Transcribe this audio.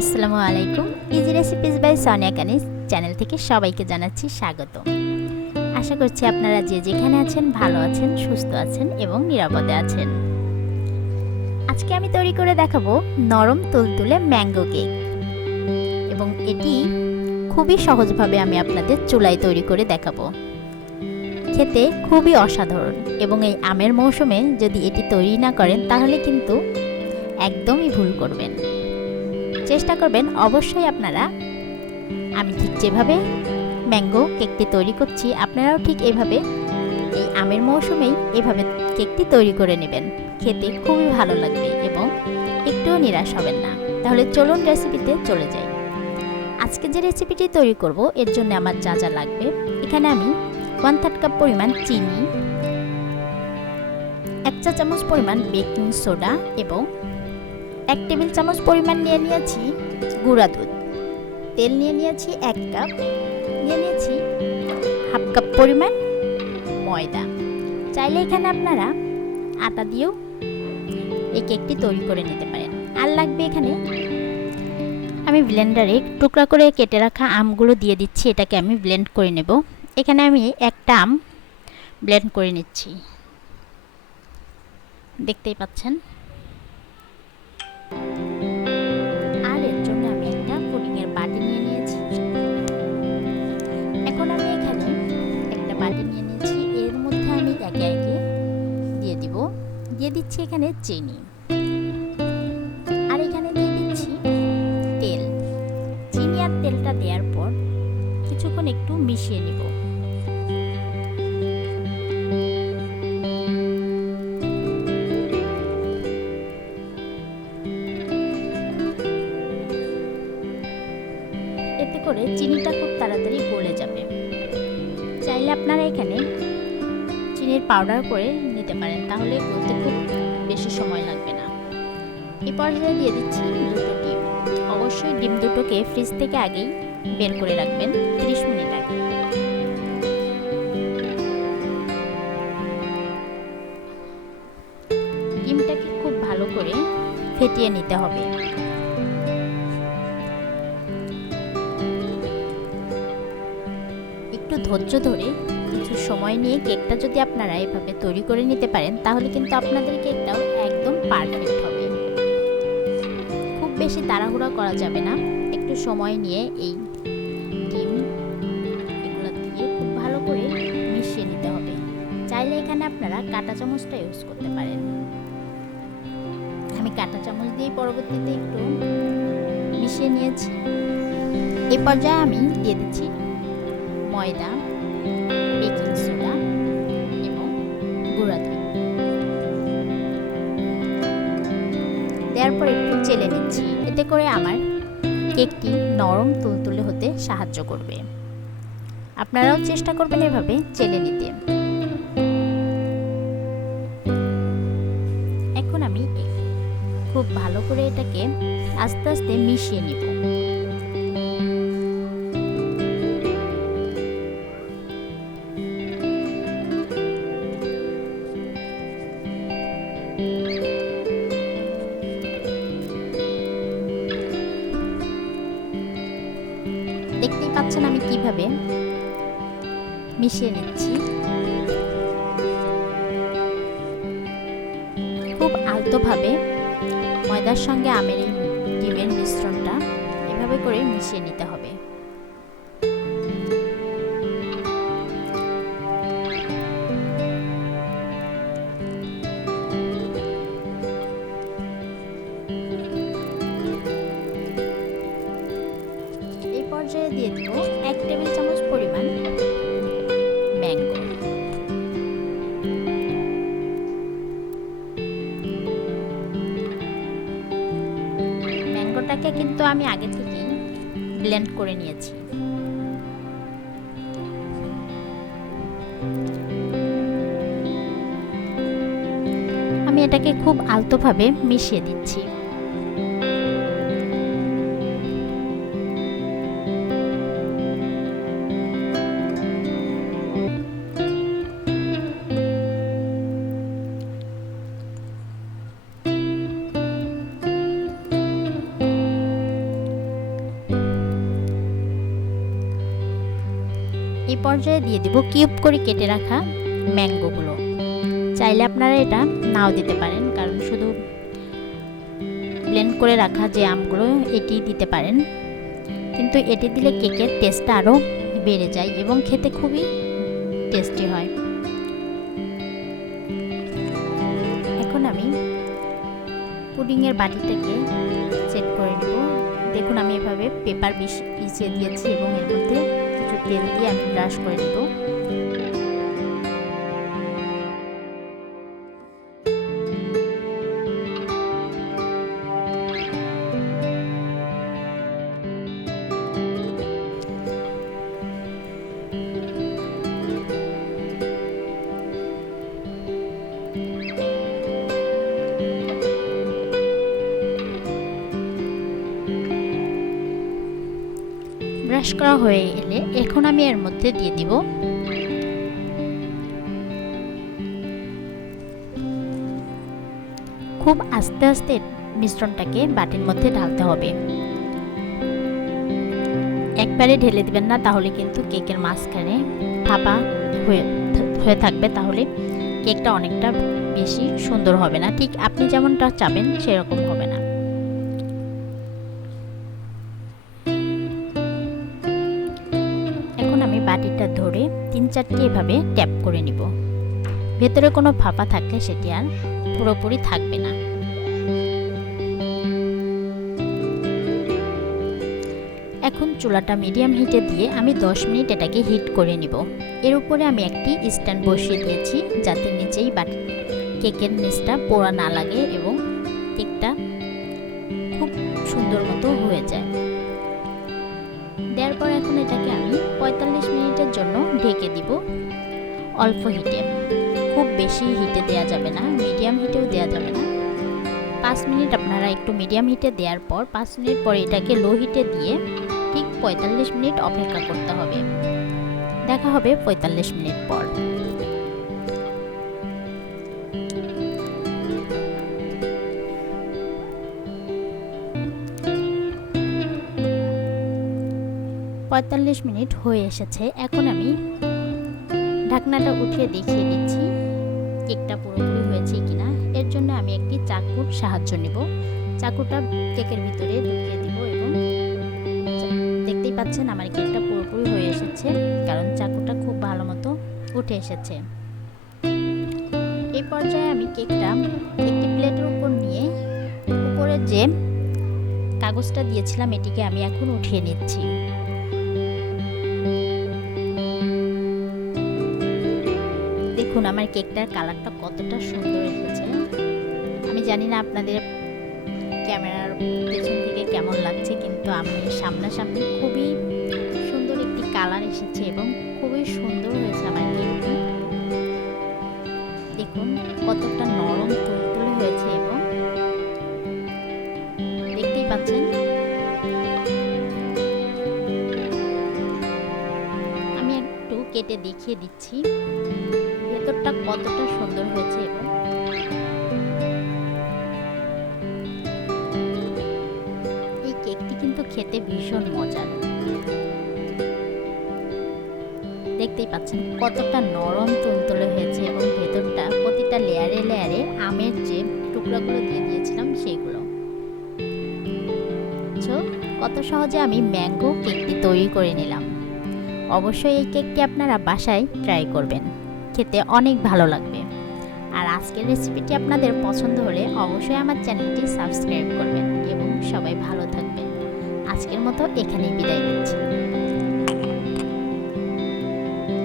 আসসালামু আলাইকুম। Easy recipes by সনিয়াকানিজ channel থেকে সবাইকে জানাচ্ছি স্বাগত। আশা করছি আপনারা যে যেখানে আছেন ভালো আছেন, সুস্থ আছেন এবং নিরাপদে আছেন। আজকে আমি তৈরি করে দেখাবো নরম তুলতুলে ম্যাঙ্গো কেক, এবং এটি খুবই সহজভাবে আমি আপনাদের চুলায় তৈরি করে দেখাবো। খেতে খুবই অসাধারণ, এবং এই আমের মৌসুমে যদি এটি তৈরি না করেন তাহলে কিন্তু একদমই ভুল করবেন। চেষ্টা করবেন অবশ্যই আপনারা। আমি ঠিক যেভাবে ম্যাঙ্গো কেকটি তৈরি করছি আপনারাও ঠিক এইভাবে এই আমের মৌসুমেই এভাবে কেকটি তৈরি করে নেবেন। খেতে খুবই ভালো লাগবে এবং একটুও নিরাশ হবেন না। তাহলে চলুন রেসিপিতে চলে যাই। আজকে যে রেসিপিটি তৈরি করব এর জন্য আমার যা যা লাগবে, এখানে আমি 1/3 কাপ পরিমাণ চিনি, 1 চা চামচ পরিমাণ বেকিং সোডা এবং 1 টেবিল চামচ পরিমাণ নিয়ে নিয়েছি গুঁড়া দুধ, তেল নিয়ে নিয়েছি 1 কাপ, নিয়ে নিয়েছি 1/2 কাপ পরিমাণ ময়দা। চাইলে এখানে আপনারা আটা দিয়েও এই কেকটি তৈরি করে নিতে পারেন। আর লাগবে এখানে আমি ব্লেন্ডারে টুকরা করে কেটে রাখা আমগুলো দিয়ে দিচ্ছি, এটাকে আমি ব্লেন্ড করে নেব। এখানে আমি একটা আম ব্লেন্ড করে নিচ্ছি, দেখতেই পাচ্ছেন। আর এর জন্য আমি একটা পুডিংয়ের বাটি নিয়ে নিয়েছি। এখন আমি এখানে একটা বাটি নিয়ে নিয়েছি, এর মধ্যে আমি একে একে দিয়ে দিচ্ছি এখানে চিনি, আর এখানে দিয়ে দিচ্ছি তেল। চিনি আর তেলটা দেওয়ার পর কিছুক্ষণ একটু মিশিয়ে নিব। এতে করে চিনিটা খুব তাড়াতাড়ি গলে যাবে। চাইলে আপনারা এখানে চিনির পাউডার করে নিতে পারেন, তাহলে গলতে খুব বেশি সময় লাগবে না। এই পর্যায়ে দিয়ে দিচ্ছি 2টো ডিম। অবশ্যই ডিম দুটোকে ফ্রিজ থেকে আগেই বের করে রাখবেন 30 মিনিট আগে। ডিমটাকে খুব ভালো করে ফেটিয়ে নিতে হবে। একটু ধৈর্য ধরে কিছু সময় নিয়ে কেকটা যদি আপনারা এভাবে তৈরি করে নিতে পারেন তাহলে কিন্তু আপনাদের কেকটাও একদম পারফেক্ট হবে। খুব বেশি তাড়াহুড়া করা যাবে না, একটু সময় নিয়ে এই ডিম এগুলো দিয়ে খুব ভালো করে মিশিয়ে নিতে হবে। চাইলে এখানে আপনারা কাঁটা চামচটা ইউজ করতে পারেন। আমি কাঁটা চামচ দিয়ে পরবর্তীতে একটু মিশিয়ে নিয়েছি। এই পর্যায়ে আমি দিয়ে দিচ্ছি ময়দা, বেকিং সোডা এবং গুঁড়া দুধ। দেওয়ার পর একটু চেলে নিচ্ছি, এতে করে আমার কেকটি নরম তুলতুলে হতে সাহায্য করবে। আপনারাও চেষ্টা করবেন এভাবে চেলে নিতে। এখন আমি খুব ভালো করে এটাকে আস্তে আস্তে মিশিয়ে নিব। দেখতেই পাচ্ছেন আমি কিভাবে মিশিয়ে নিচ্ছি। খুব আলতোভাবে ময়দার সঙ্গে আমের এই ডিমের মিশ্রণটা এভাবে করে মিশিয়ে নিতে হবে। পর্যায়ে দিয়ে দেব 1 টেবিল চামচ পরিমাণ ম্যাঙ্গো। ম্যাঙ্গোটাকে কিন্তু আমি আগে থেকেই ব্লেন্ড করে নিয়েছি। আমি এটাকে খুব আলতোভাবে মিশিয়ে দিচ্ছি। এই পর্যায়ে দিয়ে দিব কিউব করে কেটে রাখা ম্যাঙ্গোগুলো। চাইলে আপনারা এটা নাও দিতে পারেন, কারণ শুধু ব্লেন্ড করে রাখা যে আমগুলো এটি দিতে পারেন, কিন্তু এটি দিলে কেকের টেস্টটা আরও বেড়ে যায় এবং খেতে খুবই টেস্টি হয়। এখন আমি পুডিংয়ের বাটিটাকে সেট করে নেব। দেখুন আমি এভাবে পেপার বিছিয়ে দিয়েছি এবং এর মধ্যে কিছু তেল দিয়ে আমি ব্রাশ করে নেব। ব্রাশ করা হয়ে গেলে এখন আমি এর মধ্যে দিয়ে দিব খুব আস্তে আস্তে মিশ্রণটাকে বাটির মধ্যে ঢালতে হবে। একবারে ঢেলে দিবেন না, তাহলে কিন্তু কেকের মাঝখানে ফাঁপা হয়ে থাকবে, তাহলে কেকটা অনেকটা বেশি সুন্দর হবে না, ঠিক আপনি যেমনটা চাবেন সেরকম হবে না। আমি বাটিটা ধরে 3-4টি এভাবে ট্যাপ করে নিব। ভেতরে কোনো ফাঁপা থাকলে সেটি আর পুরোপুরি থাকবে না। এখন চুলাটা মিডিয়াম হিটে দিয়ে আমি 10 মিনিট এটাকে হিট করে নিব। এর উপরে আমি একটি স্ট্যান্ড বসিয়ে দিয়েছি, যাতে নিচেই কেকের নিচটা পোড়া না লাগে এবং কেকটা খুব সুন্দর মতো হয়ে যায়। দেওয়ার পর এখন এটাকে আমি 45 মিনিটের জন্য ঢেকে দিব অল্প হিটে। খুব বেশি হিটে দেওয়া যাবে না, মিডিয়াম হিটেও দেওয়া যাবে না। 5 মিনিট আপনারা একটু মিডিয়াম হিটে দেওয়ার পর 5 মিনিট পরে এটাকে লো হিটে দিয়ে ঠিক 45 মিনিট অপেক্ষা করতে হবে। দেখা হবে 45 মিনিট পর। পঁয়তাল্লিশ মিনিট হয়ে এসেছে। এখন আমি ঢাকনাটা উঠিয়ে দেখিয়ে দিচ্ছি কেকটা পুরোপুরি হয়েছে কিনা। এর জন্য আমি একটি চাকুর সাহায্য নেব। চাকুটা কেকের ভিতরে ঢুকিয়ে দিব এবং দেখতেই পাচ্ছেন আমার কেকটা পুরোপুরি হয়ে এসেছে, কারণ চাকুটা খুব ভালো মতো উঠে এসেছে। এই পর্যায়ে আমি কেকটা একটি প্লেটের উপর নিয়ে উপরে যে কাগজটা দিয়েছিলাম এটিকে আমি এখন উঠিয়ে নিচ্ছি। দেখুন আমার কেকটার কালারটা কতটা সুন্দর এসেছে। আমি জানি না আপনাদের ক্যামেরার পেছন থেকে কেমন লাগছে, কিন্তু আমি সামনাসামনি খুবই সুন্দর একটি কালার এসেছে এবং খুবই সুন্দর হয়েছে আমার কেকটি। দেখুন কতটা নরম তুলতুলে হয়েছে এবং দেখতেই পাচ্ছেন আমি একটু কেটে দেখিয়ে দিচ্ছি ভেতরটা কতটা সুন্দর হয়েছে এবং এই কেকটি কিন্তু খেতে ভীষণ মজার। দেখতেই পাচ্ছেন কতটা নরম তুলতুলে হয়েছে এবং ভেতরটা প্রতিটা লেয়ারে লেয়ারে আমের যে টুকরাগুলো দিয়ে দিয়েছিলাম সেগুলো। কত সহজে আমি ম্যাঙ্গো কেকটি তৈরি করে নিলাম। অবশ্যই এই কেকটি আপনারা বাসায় ট্রাই করবেন, খেতে অনেক ভালো লাগবে। আর আজকের রেসিপিটি আপনাদের পছন্দ হলে অবশ্যই আমার চ্যানেলটি সাবস্ক্রাইব করবেন এবং সবাই ভালো থাকবেন। আজকের মতো এখানেই বিদায় নিচ্ছি।